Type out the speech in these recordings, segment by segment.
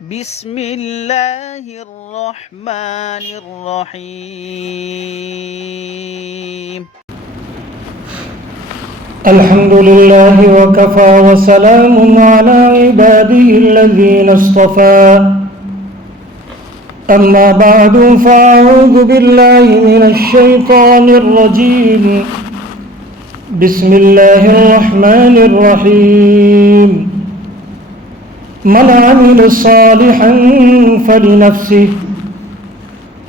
بسم اللہ الرحمن الرحیم الحمد لله وكفى وسلام على عباده الذين اصطفى أما بعد فأعوذ بالله من الشيطان الرجيم بسم الله الرحمن الرحيم من عمل صالحا فلنفسه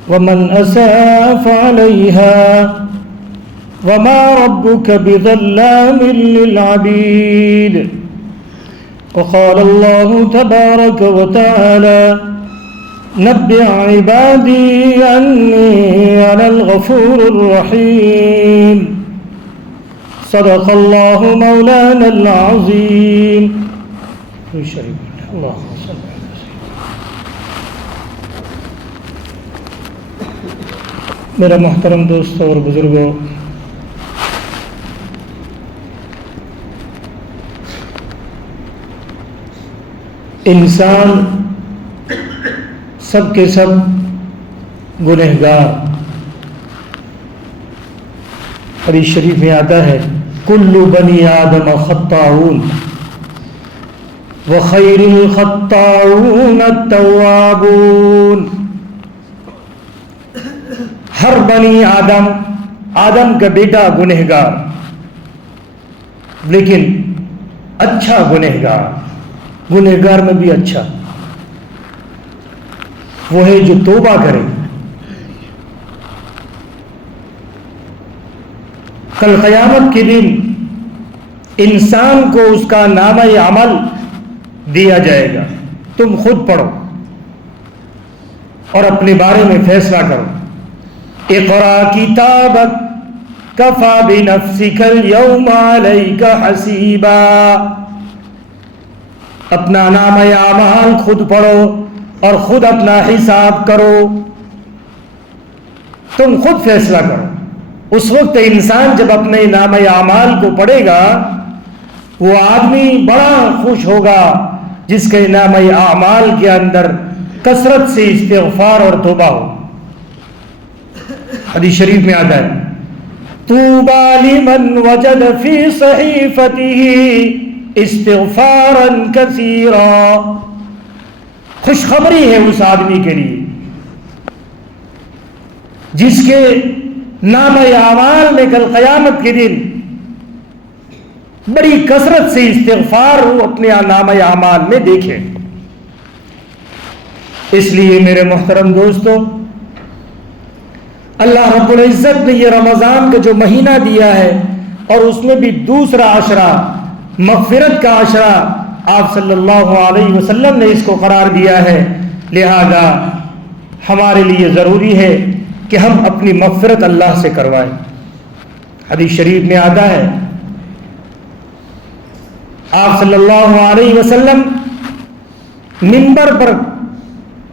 ومن أساء فعليها وما ربك بظلام للعبيد وقال الله تبارك وتعالى نبئ عبادي أني أنا الغفور الرحيم صدق الله مولانا العظيم. اللهم صل على سيدنا. میرا محترم دوستوں اور بزرگوں، انسان سب کے سب گنہگار. حدیث شریف میں آتا ہے کل بنی آدم خطاؤن وخیر الخطاؤن التوابون. ہر بنی آدم کا بیٹا گنہگار، لیکن اچھا گنہگار میں بھی اچھا وہ ہے جو توبہ کرے. کل قیامت کے دن انسان کو اس کا نامہ عمل دیا جائے گا. تم خود پڑھو اور اپنے بارے میں فیصلہ کرو. اقرا کتابک کفی بنفسک اليوم علیک حسیبا. اپنا نامہ اعمال خود پڑھو اور خود اپنا حساب کرو. تم خود فیصلہ کرو. اس وقت انسان جب اپنے نامہ اعمال کو پڑھے گا وہ آدمی بڑا خوش ہوگا جس کے نامہ اعمال کے اندر کثرت سے استغفار اور توبہ ہو. حدیث شریف میں آتا ہے طوبی لمن وجد فی صحیفته استغفارا کثیرا. خوشخبری ہے اس آدمی کے لیے جس کے نامہ اعمال میں کل قیامت کے دن بڑی کثرت سے استغفار وہ اپنے نامہ اعمال میں دیکھے. اس لیے میرے محترم دوستو، اللہ رب العزت نے یہ رمضان کا جو مہینہ دیا ہے اور اس میں بھی دوسرا عشرہ مغفرت کا عشرہ آپ صلی اللہ علیہ وسلم نے اس کو قرار دیا ہے. لہذا ہمارے لیے ضروری ہے کہ ہم اپنی مغفرت اللہ سے کروائیں. حدیث شریف میں آتا ہے آپ صلی اللہ علیہ وسلم منبر پر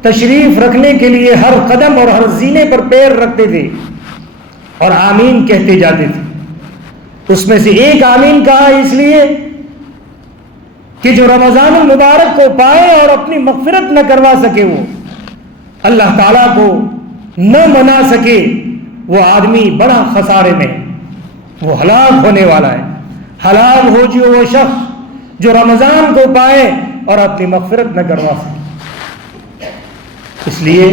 تشریف رکھنے کے لیے ہر قدم اور ہر زینے پر پیر رکھتے تھے اور آمین کہتے جاتے تھے. اس میں سے ایک آمین کہا اس لیے کہ جو رمضان المبارک کو پائے اور اپنی مغفرت نہ کروا سکے، وہ اللہ تعالیٰ کو نہ منا سکے، وہ آدمی بڑا خسارے میں، وہ ہلاک ہونے والا ہے. ہلاک ہو جو وہ شخص جو رمضان کو پائے اور اپنی مغفرت نہ کروا سکے. اس لیے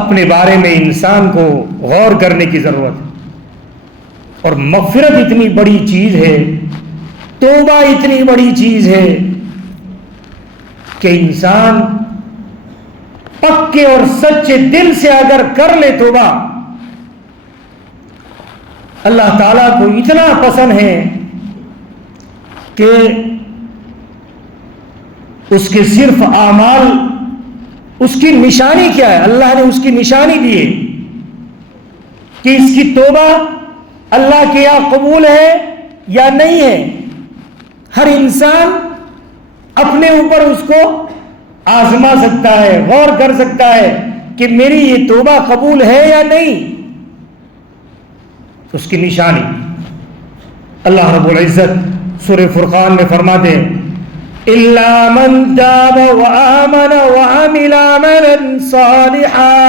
اپنے بارے میں انسان کو غور کرنے کی ضرورت ہے. اور مغفرت اتنی بڑی چیز ہے، توبہ اتنی بڑی چیز ہے کہ انسان پکے اور سچے دل سے اگر کر لے توبہ، اللہ تعالیٰ کو اتنا پسند ہے کہ اس کے صرف اعمال، اس کی نشانی کیا ہے؟ اللہ نے اس کی نشانی دی ہے کہ اس کی توبہ اللہ کے یہاں قبول ہے یا نہیں ہے. ہر انسان اپنے اوپر اس کو آزما سکتا ہے، غور کر سکتا ہے کہ میری یہ توبہ قبول ہے یا نہیں. اس کی نشانی اللہ رب العزت سورہ فرقان میں فرماتے ہیں الا من تاب وآمن وعمل عملا صالحا.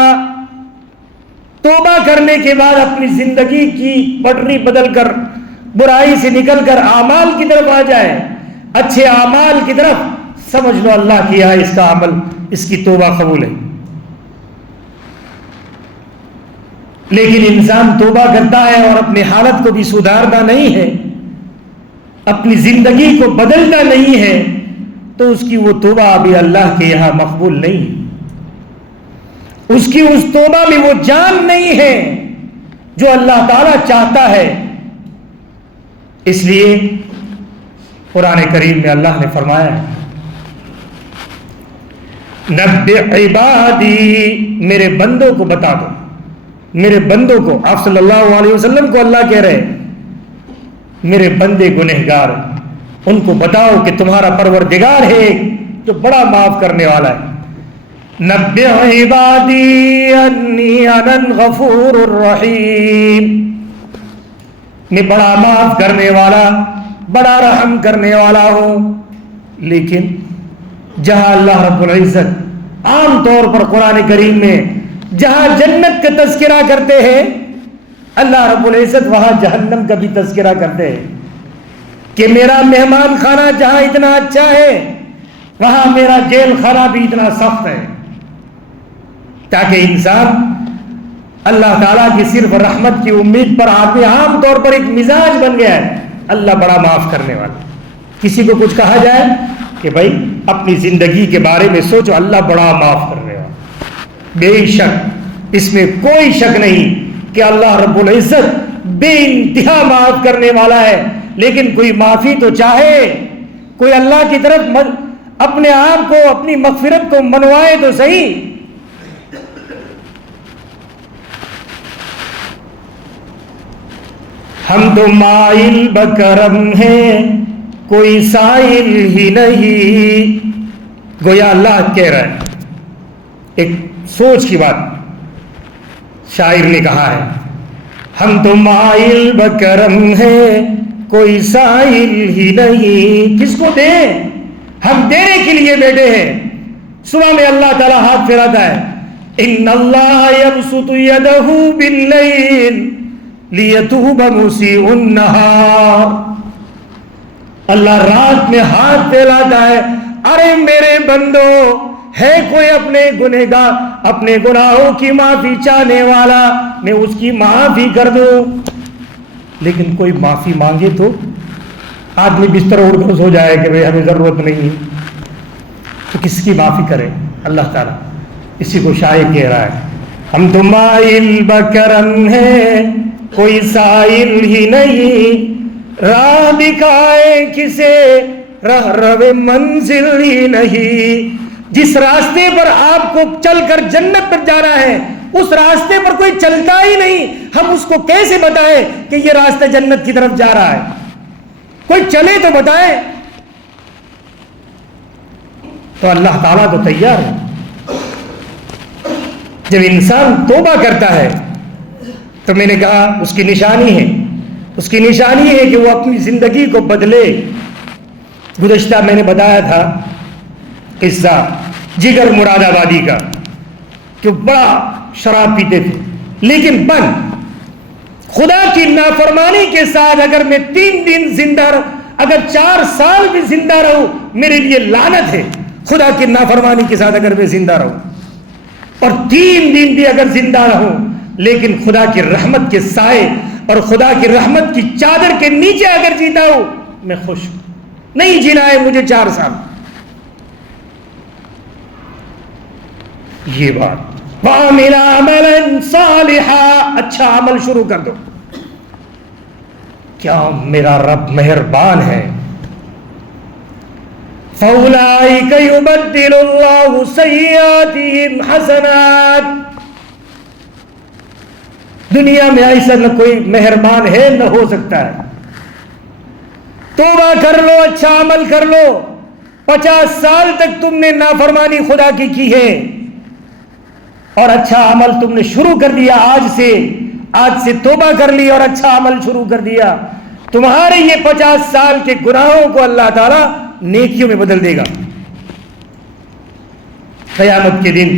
توبہ کرنے کے بعد اپنی زندگی کی پٹری بدل کر برائی سے نکل کر اعمال کی طرف آ جائے, اچھے اعمال کی طرف, سمجھ لو اللہ کیا ہے اس کا عمل, اس کی توبہ قبول ہے. لیکن انسان توبہ کرتا ہے اور اپنی حالت کو بھی سدھارتا نہیں ہے, اپنی زندگی کو بدلتا نہیں ہے, تو اس کی وہ توبہ ابھی اللہ کے یہاں مقبول نہیں. اس کی اس توبہ میں وہ جان نہیں ہے جو اللہ تعالیٰ چاہتا ہے. اس لیے قرآن کریم میں اللہ نے فرمایا نبئ عبادی, میرے بندوں کو بتا دو, میرے بندوں کو, آپ صلی اللہ علیہ وسلم کو اللہ کہہ رہے میرے بندے گنہگار, ان کو بتاؤ کہ تمہارا پروردگار ہے جو بڑا معاف کرنے والا ہے. نبئ عبادی انی انا الغفور الرحیم, میں بڑا معاف کرنے والا, بڑا رحم کرنے والا ہوں. لیکن جہاں اللہ رب العزت عام طور پر قرآن کریم میں جہاں جنت کا تذکرہ کرتے ہیں, اللہ رب العزت وہاں جہنم کا بھی تذکرہ کرتے ہیں کہ میرا مہمان خانہ جہاں اتنا اچھا ہے وہاں میرا جیل خانہ بھی اتنا سخت ہے, تاکہ انسان اللہ تعالیٰ کی صرف رحمت کی امید پر آدمی عام طور پر ایک مزاج بن گیا ہے اللہ بڑا معاف کرنے والا. کسی کو کچھ کہا جائے کہ بھائی اپنی زندگی کے بارے میں سوچو, اللہ بڑا معاف کرنے والا, بے شک اس میں کوئی شک نہیں کہ اللہ رب العزت بے انتہا معاف کرنے والا ہے. لیکن کوئی معافی تو چاہے, کوئی اللہ کی طرف اپنے آپ کو, اپنی مغفرت کو منوائے تو صحیح. ہم تو مائل بکرم ہیں کوئی سائل ہی نہیں. گویا اللہ کہہ رہا ہے, ایک سوچ کی بات شاعر نے کہا ہے, ہم تو مائل بکرم ہیں کوئی سائل ہی نہیں. کس کو دیں, ہم دینے کے لیے بیٹھے ہیں. صبح میں اللہ تعالیٰ ہاتھ پھیراتا ہے, ان اللہ یبسط یدہ باللیل لیتوب مسیء النہار. اللہ رات میں ہاتھ پھیلاتا ہے, ارے میرے بندو ہے کوئی اپنے گنہگار, اپنے گناہوں کی معافی چاہنے والا, میں اس کی معافی کر دوں. لیکن کوئی معافی مانگے تو آدمی بستر اڑ کر سو جائے کہ بھئی ہمیں ضرورت نہیں ہے, تو کس کی معافی کرے اللہ تعالیٰ. اسی کو شاعر کہہ رہا ہے, ہم تو مائل بکرم ہیں کوئی سائل ہی نہیں, راہ دکھائے کسے راہ رو منزل ہی نہیں. جس راستے پر آپ کو چل کر جنت پر جانا ہے اس راستے پر کوئی چلتا ہی نہیں, ہم اس کو کیسے بتائیں کہ یہ راستہ جنت کی طرف جا رہا ہے؟ کوئی چلے تو بتائے. تو اللہ تعالیٰ تو تیار ہے. جب انسان توبہ کرتا ہے تو میں نے کہا اس کی نشانی ہے, اس کی نشانی ہے کہ وہ اپنی زندگی کو بدلے. گزشتہ میں نے بتایا تھا قصہ جگر مراد آبادی کا, کہ بڑا شراب پیتے تھے, لیکن خدا کی نافرمانی کے ساتھ اگر میں 3 دن زندہ رہوں, اگر 4 سال بھی زندہ رہوں, میرے لیے لعنت ہے. خدا کی نافرمانی کے ساتھ اگر میں زندہ رہوں اور 3 دن بھی اگر زندہ رہوں, لیکن خدا کی رحمت کے سائے اور خدا کی رحمت کی چادر کے نیچے اگر جیتا ہوں, میں خوش ہوں. نہیں جینا ہے مجھے 4 سال. یہ بات وَعَمِلَ عَمَلًا صَالِحًا, اچھا عمل شروع کر دو. کیا میرا رب مہربان ہے. فَأُولَٰئِكَ يُبَدِّلُ اللَّهُ سَيِّئَاتِهِمْ حَسَنَاتٍ. دنیا میں ایسا نہ کوئی مہربان ہے نہ ہو سکتا ہے. توبہ کر لو, اچھا عمل کر لو. 50 سال تک تم نے نافرمانی خدا کی ہے اور اچھا عمل تم نے شروع کر دیا. آج سے توبہ کر لی اور اچھا عمل شروع کر دیا. تمہارے یہ 50 سال کے گناہوں کو اللہ تعالیٰ نیکیوں میں بدل دے گا. قیامت کے دن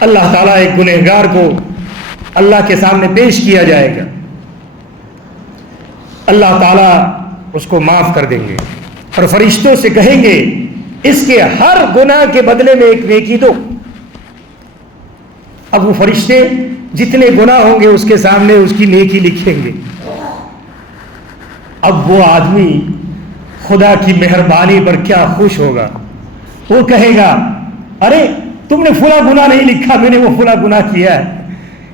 اللہ تعالیٰ ایک گنہگار کو اللہ کے سامنے پیش کیا جائے گا. اللہ تعالیٰ اس کو معاف کر دیں گے اور فرشتوں سے کہیں گے اس کے ہر گناہ کے بدلے میں ایک نیکی دو. اب وہ فرشتے جتنے گناہ ہوں گے اس کے سامنے اس کی نیکی لکھیں گے. اب وہ آدمی خدا کی مہربانی پر کیا خوش ہوگا. وہ کہے گا ارے تم نے فلاں گناہ نہیں لکھا, میں نے وہ فلاں گناہ کیا ہے.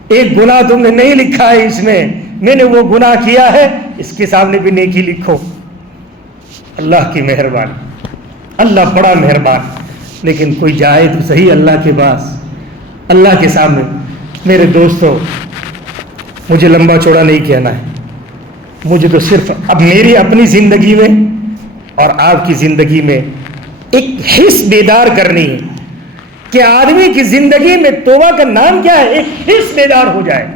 ایک گناہ تم نے نہیں لکھا ہے اس میں نے وہ گناہ کیا ہے, اس کے سامنے بھی نیکی لکھو. اللہ کی مہربانی, اللہ بڑا مہربان. لیکن کوئی جائے تو صحیح اللہ کے پاس, اللہ کے سامنے. میرے دوستو, مجھے لمبا چوڑا نہیں کہنا ہے, مجھے تو صرف اب میری اپنی زندگی میں اور آپ کی زندگی میں ایک حس بیدار کرنی ہے کہ آدمی کی زندگی میں توبہ کا نام کیا ہے. ایک حس بیدار ہو جائے.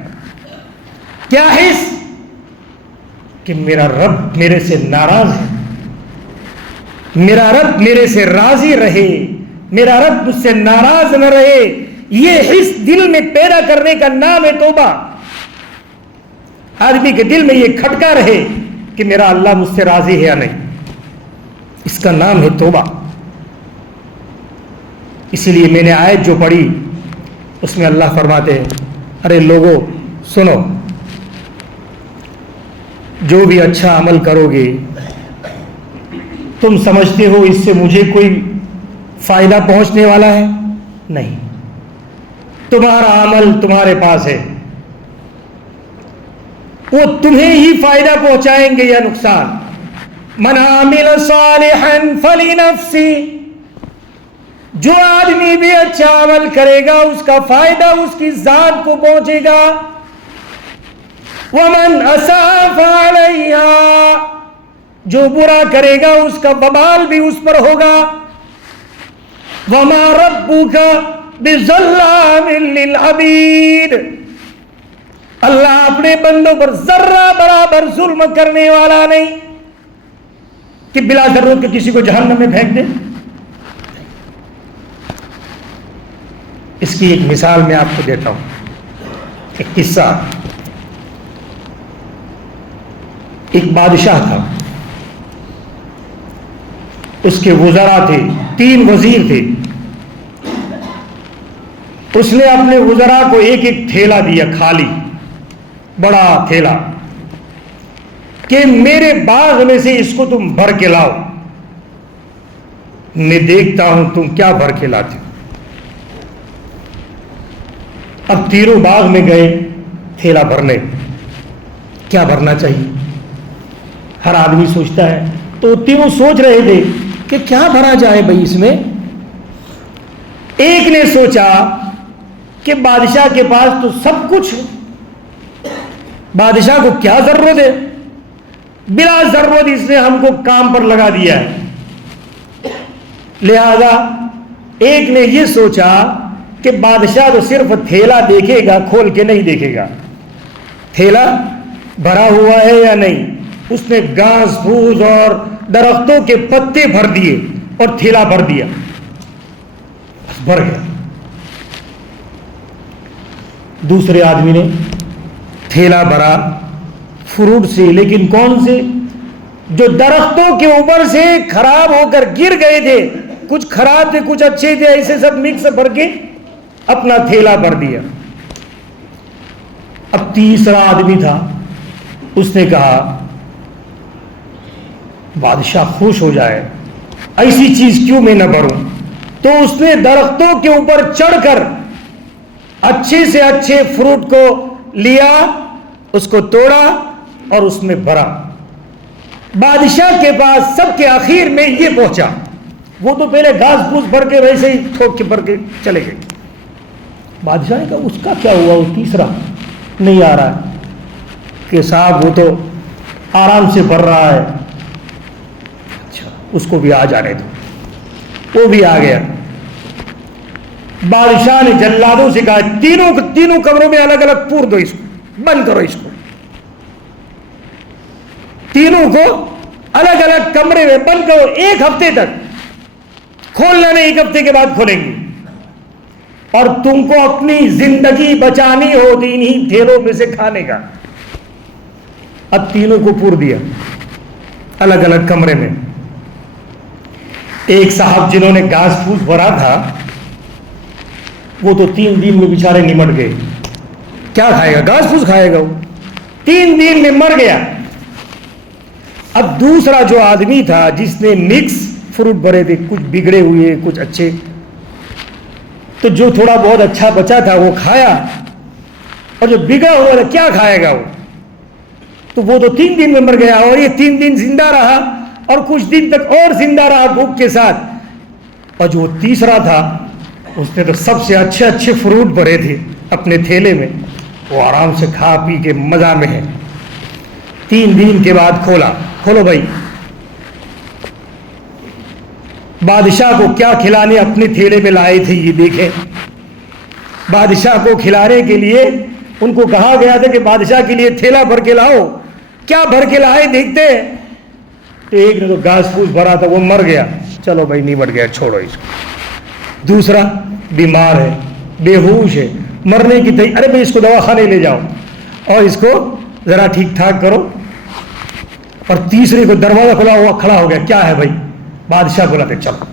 کیا حس؟ کہ میرا رب میرے سے ناراض ہے, میرا رب میرے سے راضی رہے, میرا رب مجھ سے ناراض نہ رہے. یہ حس دل میں پیدا کرنے کا نام ہے توبہ. آدمی کے دل میں یہ کھٹکا رہے کہ میرا اللہ مجھ سے راضی ہے یا نہیں, اس کا نام ہے توبہ. اسی لیے میں نے آیت جو پڑھی اس میں اللہ فرماتے ہیں ارے لوگوں سنو, جو بھی اچھا عمل کرو گے تم سمجھتے ہو اس سے مجھے کوئی فائدہ پہنچنے والا ہے؟ نہیں, تمہارا عمل تمہارے پاس ہے, وہ تمہیں ہی فائدہ پہنچائیں گے یا نقصان. من عامل صالحا فلنفسہ, جو آدمی بھی اچھا عمل کرے گا اس کا فائدہ اس کی ذات کو پہنچے گا. ومن اساء فعلیہا, جو برا کرے گا اس کا وبال بھی اس پر ہوگا. وما ربک بظلام للعبید, اللہ اپنے بندوں پر ذرہ برابر ظلم کرنے والا نہیں کہ بلا ضرورت کے کسی کو جہنم میں پھینک دے. اس کی ایک مثال میں آپ کو دیتا ہوں, ایک قصہ. ایک بادشاہ تھا, اس کے وزراء تھے, 3 وزیر تھے. اس نے اپنے وزراء کو ایک ایک تھیلا دیا, خالی بڑا تھیلا, کہ میرے باغ میں سے اس کو تم بھر کے لاؤ, میں دیکھتا ہوں تم کیا بھر کے لاتے ہو. اب تینوں باغ میں گئے تھیلا بھرنے. کیا بھرنا چاہیے, ہر آدمی سوچتا ہے. تو تینوں سوچ رہے تھے کہ کیا بھرا جائے بھائی اس میں. ایک نے سوچا کہ بادشاہ کے پاس تو سب کچھ ہے, بادشاہ کو کیا ضرورت ہے, بلا ضرورت اس نے ہم کو کام پر لگا دیا ہے. لہذا ایک نے یہ سوچا کہ بادشاہ تو صرف تھیلا دیکھے گا, کھول کے نہیں دیکھے گا تھیلا بھرا ہوا ہے یا نہیں. اس نے گھاس پھوس اور درختوں کے پتے بھر دیے اور تھیلا بھر دیا, بھر گیا. دوسرے آدمی نے تھیلا بھرا فروٹ سے, لیکن کون سے؟ جو درختوں کے اوپر سے خراب ہو کر گر گئے تھے. کچھ خراب تھے کچھ اچھے تھے, ایسے سب مکس بھر کے اپنا تھیلا بھر دیا. اب تیسرا آدمی تھا, اس نے کہا بادشاہ خوش ہو جائے, ایسی چیز کیوں میں نہ بھروں. تو اس نے درختوں کے اوپر چڑھ کر اچھے سے اچھے فروٹ کو لیا, اس کو توڑا اور اس میں بھرا. بادشاہ کے پاس سب کے آخر میں یہ پہنچا. وہ تو پہلے گھاس پھوس بھر کے ویسے ہی ٹھوک کے بھر کے چلے گئے. بادشاہ نے کہا اس کا کیا ہوا, وہ تیسرا نہیں آ رہا ہے. کہ صاحب وہ تو آرام سے بھر رہا ہے. اچھا اس کو بھی آ جانے دو. وہ بھی آ گیا. بادشاہ نے جلادوں سے کہا تینوں کمروں میں الگ الگ پور دو, اس کو بند کرو, اس کو تینوں کو الگ الگ کمرے میں بند کرو 1 ہفتے تک، کھولنا نہیں، 1 ہفتے کے بعد کھولیں گے. اور تم کو اپنی زندگی بچانی ہو انہی تھیلوں میں سے کھانے کا. اب تینوں کو پور دیا الگ الگ کمرے میں. ایک صاحب جنہوں نے گھاس پھوس بھرا تھا وہ تو 3 دن میں بیچارے نمٹ گئے. کیا کھائے گا؟ گھاس پھوس کھائے گا. وہ 3 دن میں مر گیا. اب دوسرا جو آدمی تھا جس نے مکس فروٹ بھرے تھے، کچھ بگڑے ہوئے کچھ اچھے، تو جو تھوڑا بہت اچھا بچا تھا وہ کھایا، اور جو بگڑا ہوا تھا کیا کھائے گا وہ؟ تو وہ تو 3 دن میں مر گیا، اور یہ 3 دن زندہ رہا اور کچھ دن تک اور زندہ رہا بھوک کے ساتھ. اور جو تیسرا تھا اس نے تو سب سے اچھے اچھے فروٹ بھرے تھے اپنے تھیلے میں، وہ آرام سے کھا پی کے مزہ میں ہے. 3 دن کے بعد کھولا. کھولو بھائی. بادشاہ کو کیا کھلانے اپنے تھیلے میں لائے تھے یہ دیکھیں. بادشاہ کو کھلانے کے لیے ان کو کہا گیا تھا کہ بادشاہ کے لیے تھیلا بھر کے لاؤ. کیا بھر کے لائے دیکھتے ہیں. تو ایک نے تو گھاس پھوس بھرا تھا وہ مر گیا، چلو بھائی نمٹ گیا چھوڑو اس کو. دوسرا بیمار ہے، بے ہوش ہے، مرنے کی تیاری، ارے بھائی اس کو دواخانے لے جاؤ اور اس کو ذرا ٹھیک ٹھاک کرو. اور تیسرے کو دروازہ کھلا ہوا کھڑا ہو گیا، کیا ہے بھائی؟ بادشاہ بلاتے چلو.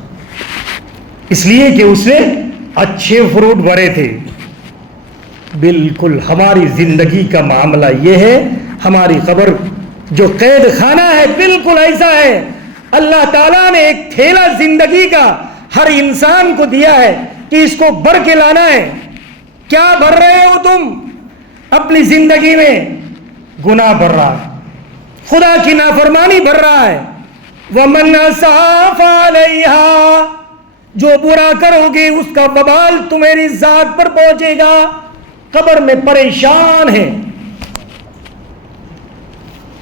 اس لیے کہ اس نے اچھے فروٹ بھرے تھے. بالکل ہماری زندگی کا معاملہ یہ ہے. ہماری قبر جو قید خانہ ہے بالکل ایسا ہے. اللہ تعالیٰ نے ایک تھیلا زندگی کا ہر انسان کو دیا ہے کہ اس کو بھر کے لانا ہے. کیا بھر رہے ہو تم اپنی زندگی میں؟ گناہ بھر رہا ہے، خدا کی نافرمانی بھر رہا ہے. وَمَنْ أَسَافَ عَلَيْهَا، جو برا کرو گے اس کا وبال تمہاری ذات پر پہنچے گا. قبر میں پریشان ہے.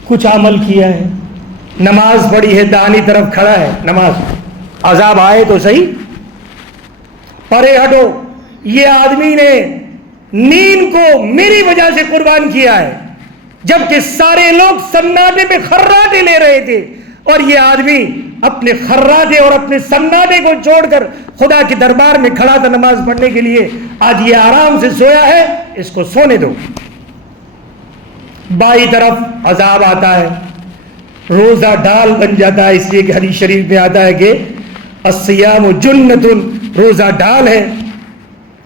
کچھ عمل کیا ہے، نماز پڑھی ہے، داہنی طرف کھڑا ہے، نماز، عذاب آئے تو صحیح، پرے ہٹو. یہ آدمی نے نیند کو میری وجہ سے قربان کیا ہے، جبکہ سارے لوگ سناٹے میں خراٹے لے رہے تھے، اور یہ آدمی اپنے خراٹے اور اپنے سناٹے کو چھوڑ کر خدا کے دربار میں کھڑا تھا نماز پڑھنے کے لیے. آج یہ آرام سے سویا ہے، اس کو سونے دو. بائیں طرف عذاب آتا ہے، روزہ ڈال بن جاتا ہے. اس لیے کہ حدیث شریف میں آتا ہے کہ الصیام جنۃ، روزہ ڈال ہے.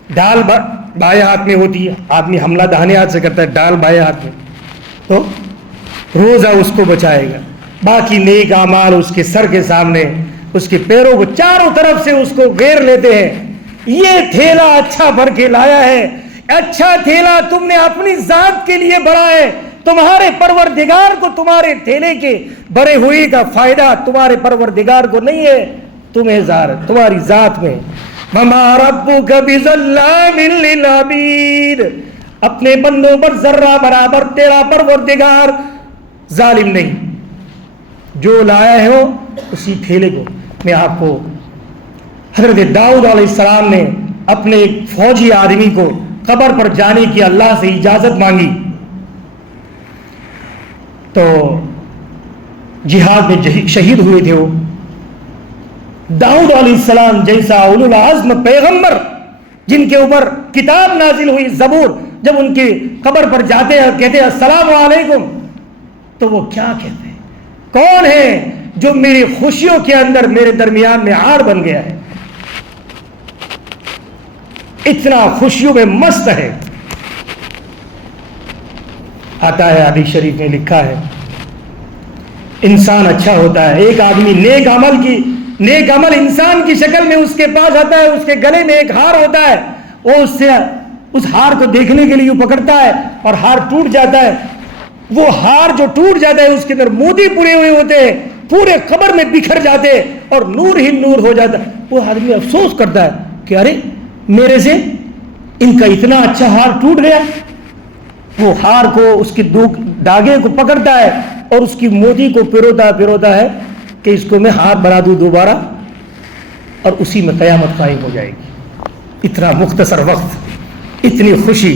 ڈال بائیں ہاتھ میں ہوتی ہے، آدمی حملہ داہنے ہاتھ سے کرتا ہے، ڈال بائیں ہاتھ میں، تو روزہ اس کو بچائے گا. باقی نیک اعمال اس کے سر کے سامنے، اس کے پیروں کو چاروں طرف سے اس کو گھیر لیتے ہیں. یہ تھیلا اچھا بھر کے لایا ہے. اچھا تھیلا تم نے اپنی ذات کے لیے بھرا ہے. تمہارے پروردگار کو تمہارے تھیلے کے بھرے ہوئے کا فائدہ تمہارے پروردگار کو نہیں ہے، تمہیں تمہاری ذات میں. وَمَا رَبُّكَ بِظَلَّامٍ لِّلْعَبِيدِ، اپنے بندوں پر ذرہ برابر تیرا پروردگار ظالم نہیں. جو لایا ہو اسی تھیلے کو. میں آپ کو حضرت داؤد علیہ السلام نے اپنے ایک فوجی آدمی کو قبر پر جانے کی اللہ سے اجازت مانگی، تو جہاد میں شہید ہوئے تھے. وہ داؤد علیہ السلام جیسا اولو العزم پیغمبر جن کے اوپر کتاب نازل ہوئی زبور، جب ان کی قبر پر جاتے ہیں کہتے ہیں السلام علیکم، تو وہ کیا کہتے ہیں؟ کون ہے جو میری خوشیوں کے اندر میرے درمیان میں آڑ بن گیا ہے؟ اتنا خوشیوں میں مست ہے. آتا ہے حدیث شریف میں لکھا ہے انسان اچھا ہوتا ہے، ایک آدمی نیک عمل انسان کی شکل میں اس کے پاس آتا ہے، اس کے گلے میں ایک ہار ہوتا ہے، وہ اس ہار کو دیکھنے کے لیے پکڑتا ہے اور ہار ٹوٹ جاتا ہے. وہ ہار جو ٹوٹ جاتا ہے اس کے اندر موتی پورے ہوئے ہوتے ہیں، پورے قبر میں بکھر جاتے ہیں اور نور ہی نور ہو جاتا ہے. وہ آدمی افسوس کرتا ہے کہ ارے میرے سے ان کا اتنا اچھا ہار ٹوٹ گیا. وہ ہار کو اس کے داغے کو پکڑتا ہے اور اس کی موتی کو پروتا ہے کہ اس کو میں ہاتھ بنا دوں دوبارہ، اور اسی میں قیامت قائم ہو جائے گی. اتنا مختصر وقت، اتنی خوشی.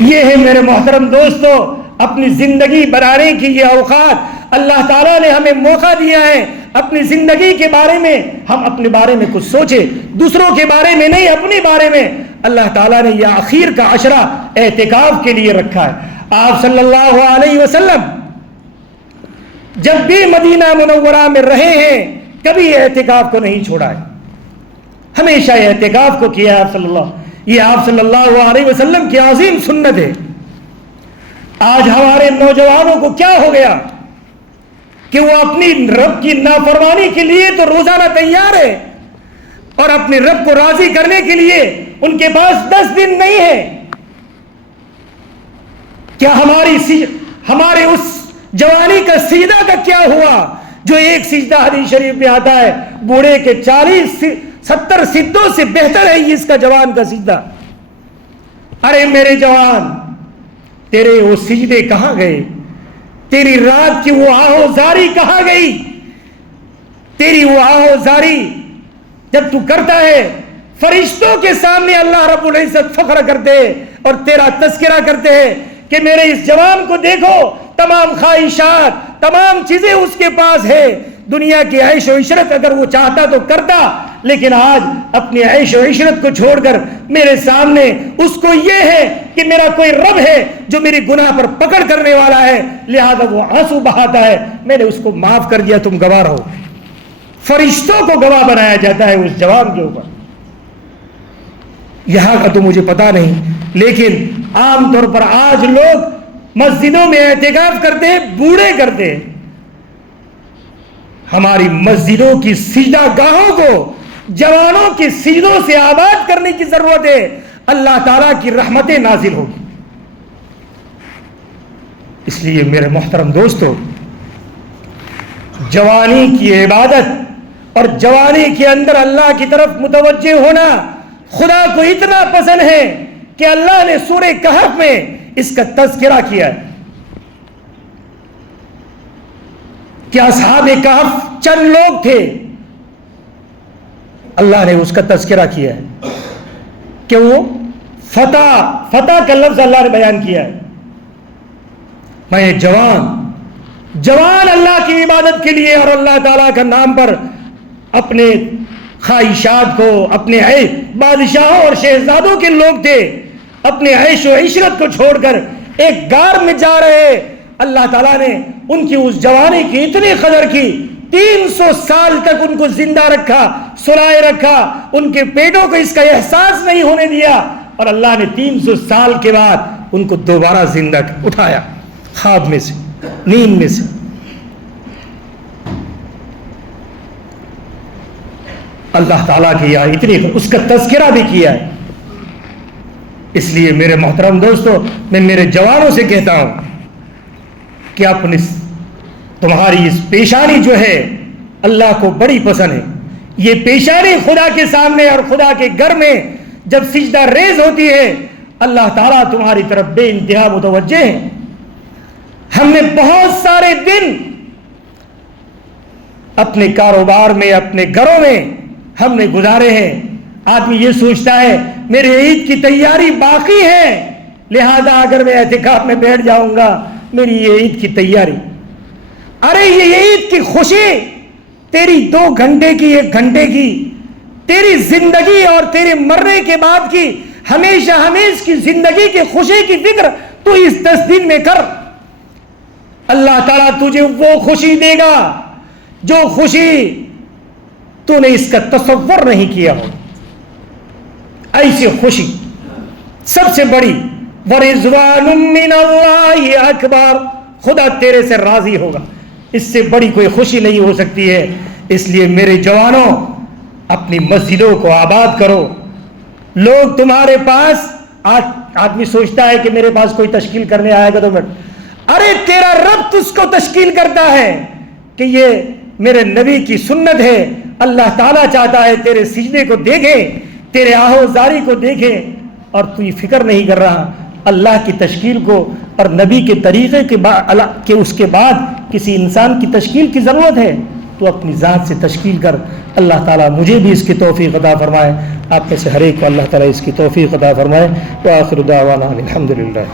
یہ ہے میرے محترم دوستو اپنی زندگی بنانے کی یہ اوقات. اللہ تعالیٰ نے ہمیں موقع دیا ہے اپنی زندگی کے بارے میں ہم اپنے بارے میں کچھ سوچیں، دوسروں کے بارے میں نہیں، اپنے بارے میں۔ اللہ تعالیٰ نے یہ آخر کا عشرہ اعتکاف کے لیے رکھا ہے۔ آپ صلی اللہ علیہ وسلم جب بھی مدینہ منورہ میں رہے ہیں کبھی اعتکاف کو نہیں چھوڑا ہے، ہمیشہ اعتکاف کو کیا ہے۔ یہ آپ صلی اللہ علیہ وسلم کی عظیم سنت ہے۔ آج ہمارے نوجوانوں کو کیا ہو گیا کہ وہ اپنی رب کی نافرمانی کے لیے تو روزانہ تیار ہے، اور اپنے رب کو راضی کرنے کے لیے ان کے پاس 10 دن نہیں ہے۔ کیا ہمارے اس جوانی کا سجدہ کا کیا ہوا جو ایک سجدہ حدیث شریف میں آتا ہے بوڑھے کے 40-70 سجدوں سے بہتر ہے اس کا جوان کا سجدہ۔ ارے میرے جوان، تیرے وہ سجدے کہاں گئے؟ تیری رات کی وہ آہوزاری کہاں گئی؟ تیری وہ آہوزاری جب تو کرتا ہے فرشتوں کے سامنے اللہ رب العزت فخر کرتے اور تیرا تذکرہ کرتے ہیں کہ میرے اس جوان کو دیکھو، تمام خواہشات، تمام چیزیں اس کے پاس ہے، دنیا کی عیش و عشرت اگر وہ چاہتا تو کرتا، لیکن آج اپنی عیش و عشرت کو چھوڑ کر میرے سامنے اس کو یہ ہے کہ میرا کوئی رب ہے جو میری گناہ پر پکڑ کرنے والا ہے، لہذا وہ آنسو بہاتا ہے، میں نے اس کو معاف کر دیا، تم گواہ رہو۔ فرشتوں کو گواہ بنایا جاتا ہے اس جوان کے اوپر۔ یہاں کا تو مجھے پتا نہیں، لیکن عام طور پر آج لوگ مسجدوں میں اعتکاف کرتے ہیں، بوڑھے کرتے ہیں۔ ہماری مسجدوں کی سجدہ گاہوں کو جوانوں کے سجدوں سے آباد کرنے کی ضرورت ہے، اللہ تعالیٰ کی رحمتیں نازل ہوگی۔ اس لیے میرے محترم دوستو، جوانی کی عبادت اور جوانی کے اندر اللہ کی طرف متوجہ ہونا خدا کو اتنا پسند ہے کہ اللہ نے سورہ کہف میں اس کا تذکرہ کیا ہے کہ اصحاب کہف چند لوگ تھے، اللہ نے اس کا تذکرہ کیا ہے کہ وہ فتح کا لفظ اللہ نے بیان کیا ہے۔ میں جوان اللہ کی عبادت کے لیے اور اللہ تعالیٰ کا نام پر اپنے خواہشات کو، اپنے بادشاہوں اور شہزادوں کے لوگ تھے، اپنے عیش و عشرت کو چھوڑ کر ایک غار میں جا رہے۔ اللہ تعالیٰ نے ان کی اس جوانی کی اتنی قدر کی، 300 سال تک ان کو زندہ رکھا، سلائے رکھا، ان کے پیٹوں کو اس کا احساس نہیں ہونے دیا، اور اللہ نے 300 سال کے بعد ان کو دوبارہ زندہ اٹھایا، خواب میں سے، نیند میں سے۔ اللہ تعالیٰ کی یہاں اتنی اس کا تذکرہ بھی کیا ہے۔ اس لیے میرے محترم دوستو، میں میرے جوانوں سے کہتا ہوں کہ اپنی تمہاری اس پیشانی جو ہے اللہ کو بڑی پسند ہے۔ یہ پیشانی خدا کے سامنے اور خدا کے گھر میں جب سجدہ ریز ہوتی ہے، اللہ تعالیٰ تمہاری طرف بے انتہا متوجہ ہے۔ ہم نے بہت سارے دن اپنے کاروبار میں، اپنے گھروں میں ہم نے گزارے ہیں۔ آدمی یہ سوچتا ہے میرے عید کی تیاری باقی ہے، لہذا اگر میں اعتکاف میں بیٹھ جاؤں گا میری یہ عید کی تیاری، ارے یہ عید کی خوشی تیری 2 گھنٹے کی، 1 گھنٹے کی، تیری زندگی اور تیرے مرنے کے بعد کی ہمیشہ ہمیش کی زندگی کی خوشی کی فکر تو اس 10 دن میں کر۔ اللہ تعالیٰ تجھے وہ خوشی دے گا جو خوشی تو نے اس کا تصور نہیں کیا ہو۔ ایسی خوشی سب سے بڑی، وَرِضْوَانٌ مِّنَ اللَّهِ اکبر، خدا تیرے سے راضی ہوگا، اس سے بڑی کوئی خوشی نہیں ہو سکتی ہے۔ اس لیے میرے جوانوں، اپنی مسجدوں کو آباد کرو۔ لوگ تمہارے پاس، آدمی سوچتا ہے کہ میرے پاس کوئی تشکیل کرنے آئے گا تو ارے تیرا رب تجھ کو تشکیل کرتا ہے کہ یہ میرے نبی کی سنت ہے۔ اللہ تعالیٰ چاہتا ہے تیرے سجدے کو دیکھے، تیرے آہوزاری کو دیکھے، اور تو یہ فکر نہیں کر رہا اللہ کی تشکیل کو اور نبی کے طریقے کے اس کے بعد کسی انسان کی تشکیل کی ضرورت ہے، تو اپنی ذات سے تشکیل کر۔ اللہ تعالیٰ مجھے بھی اس کی توفیق عطا فرمائے، آپ میں سے ہر ایک کو اللہ تعالیٰ اس کی توفیق عطا فرمائے۔ وآخر دعوانا الحمدللہ۔